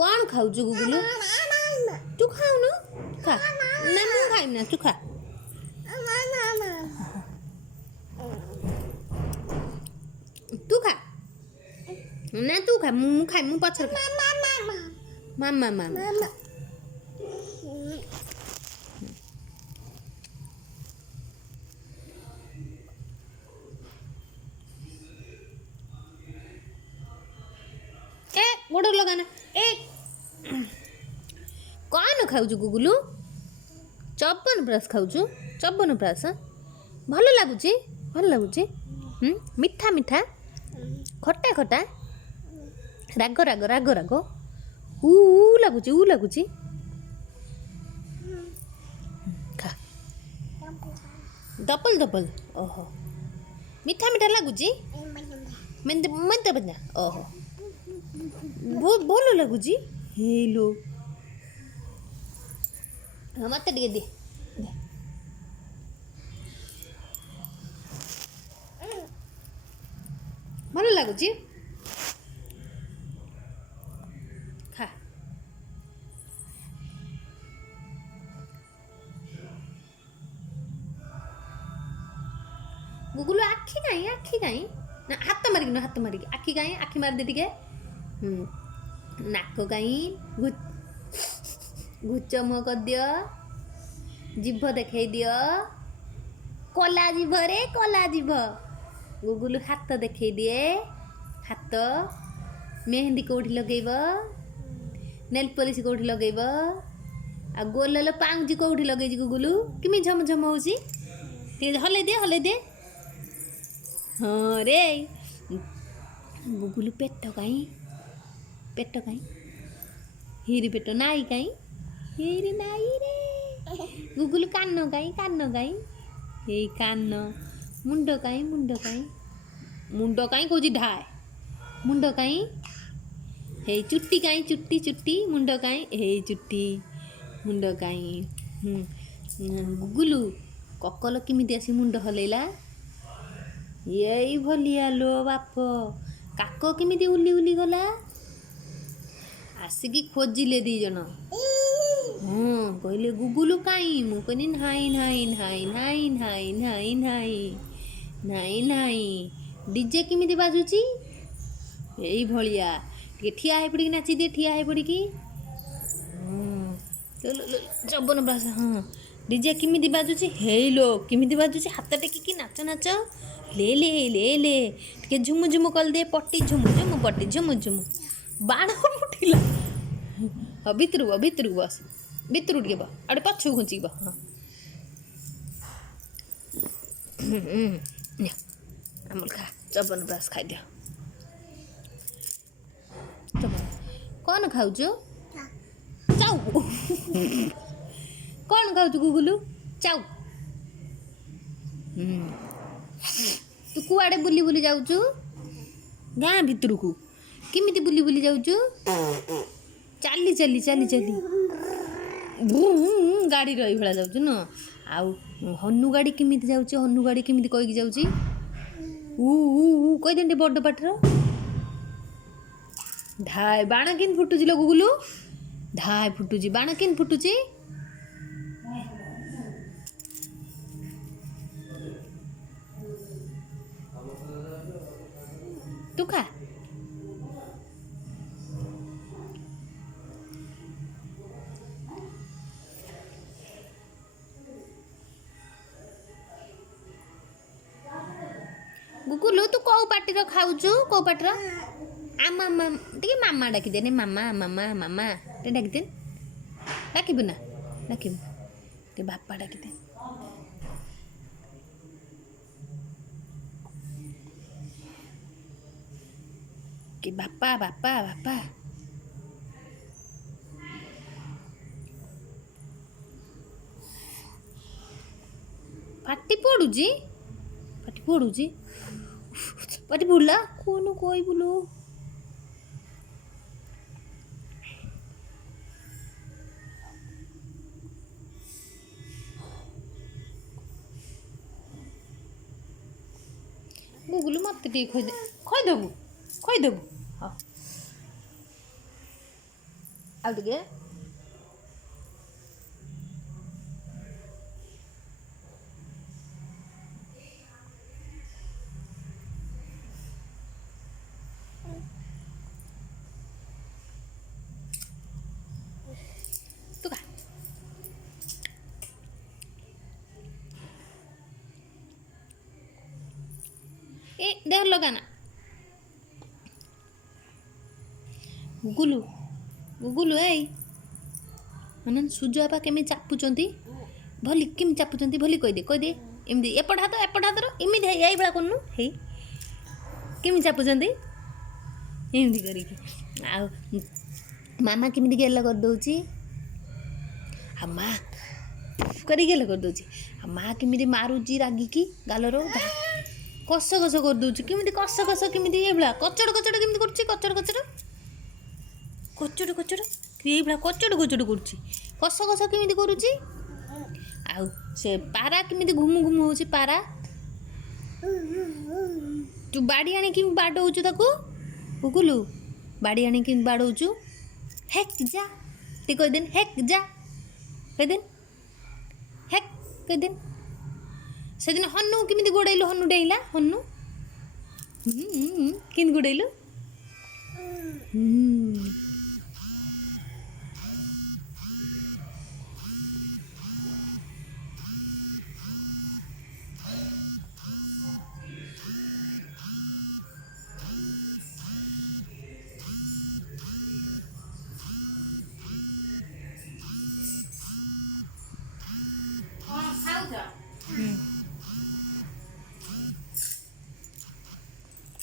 कौन खाऊ गुगुलू तू खाऊनु खा ना मु खाइम ना तू खा तू खा ना तू खा मु खाइ मु पछर खा मामा मामा ए गोड़ लगाना ए कौन खाऊ गुगुलू चबन ब्रश खाऊ चबन ब्रश भल लगुच मिठा मिठा खटा खटा राग राग राग राग ऊ लगुच खा डबल डबल ओहो मिठा मिठा लगुच मत बना ओहो बहुत भल लगुच हेलो मत दे भल लगुच खा गुगुलू आखी कहीं ना हाथ मारिक आखी कहीं आखी मार दे टिके नाक कहीं घुच मुह कर दियो जीभ देखई दियो कला जीभ रे कला जीभ गुगुलू हाथ देखई दिए हाथ मेहंदी कौटी लगेब नेल पॉलिश कौटी लगेब आ गोल पाउजी कौटी लगे गुगुलू किमी झम झम होउची हलै दे हाँ रे गुगुलू पेट कहीं हिरी पेट नाई कहीं हिरी नाई रे गुगुलू कान कहीं हे कान मुंड कहीं कौची ढाए मुंड कहीं हे चुट्टी कहीं चुट्टी मुंड कहीं हे चुट्टी मुंड कहीं गुगुलू ककल किमिति आसी मुंड हलैला यही भलिया लो बाप काक किमिति उली उली गला आसिकी खोजिले दी जन हाँ कहले गुगुलू कहीं मु कहनी नाई डीजे किमिति बाजुची यही भलिया टे ठिया है पड़ी नाची दे ठिया है पड़ी की जबन ब्रास हाँ डीजे किमिति बाजुची हेलो किमिति बाजुची हाथ टेकी नाच ले टे झुमु झुमु कल दे पट्टी झुमु बाण उठिला हाँ भितर बस भितर टे आड़े पछ घुंची हाँ अमूल खा चबन ब्रास खाई दिया कौन खाऊ चाउ कौन खाऊ गुगुलू चाउ तू कुआड़े बुली बुली जाऊचु गाँ भितर को किमिति बुली बुली जाऊचु चाली गाड़ी रही भला जाऊचु न आउ हनु गाड़ी किमिति जाऊची हनु गाड़ी किमिति कहीकि जाऊची कही देंटे बड़ पाटर ढाई बाण किन फुटुची लो गुगुलू ढाई फुटुची बाण किन फुटुची तू खा गुगुलू तू कौ पार्टी रो खाऊचु कौ पार्टी रो मामा टिके मामा डाकी देने मामा टे डाकी दे डाकिबु ना डाकिबु टे बापा डाकी दे कि बापा पाटी पड़ुची पाटी बुला कौन कोई बोलो गुगुलू मत टे खोई देबू हाँ ଆଉ ଟିକେ ତୁ ଖା। ଏ ଦେହ ଲଗାନା। ଗୁଗୁଲୁ ଗୁଗୁଲୁ ଏଇ ମାନେ ସୂର୍ଯ୍ୟ ବାପା କେମିତି ଚାପୁଛନ୍ତି ଭଲି କେମିତି ଚାପୁଛନ୍ତି ଭଲି କହିଦେ ଏମିତି ଏପଟ ହାତର ଏମିତି ହେଇ ଏଇଭଳିଆ କରୁନୁ ହେଇ କେମିତି ଚାପୁଛନ୍ତି ଏମିତି କରିକି। ଆଉ ମାମା କେମିତି ଗେଲ କରିଦେଉଛି ଆଉ ମା କରିକି ଗେଲ କରିଦେଉଛି ଆଉ ମା କେମିତି ମାରୁଛି ରାଗିକି ଗାଲର କଷ କଷ କରିଦେଉଛି କେମିତି କଷ କେମିତି ଏଇଭଳିଆ କଚଡ଼ କେମିତି କରୁଛି କଚଡ଼ ଏଇଭଳିଆ କଚଡ଼ କରୁଛି କଷ କେମିତି କରୁଛି। ଆଉ ସେ ପାରା କେମିତି ଘୁମୁ ହେଉଛି ପାରା ତୁ ବାଡ଼ି ଆଣିକି ବାଡ଼ଉଛୁ ତାକୁ ଗୁଗୁଲୁ ବାଡ଼ି ଆଣିକି ବାଡ଼ଉଛୁ ହେକ୍ ଯା ଟିକେ କହିଦେନି ହେକ୍ ଯା କହିଦେନି ହେକ୍ କହିଦେନି। ସେଦିନ ହନୁ କେମିତି ଗୋଡ଼େଇଲୁ ହନୁ ଡେଇଁଲା ହନୁ କେମିତି ଗୋଡ଼େଇଲୁ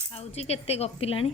ଖାଉଛି କେତେ ଗପିଲାଣି।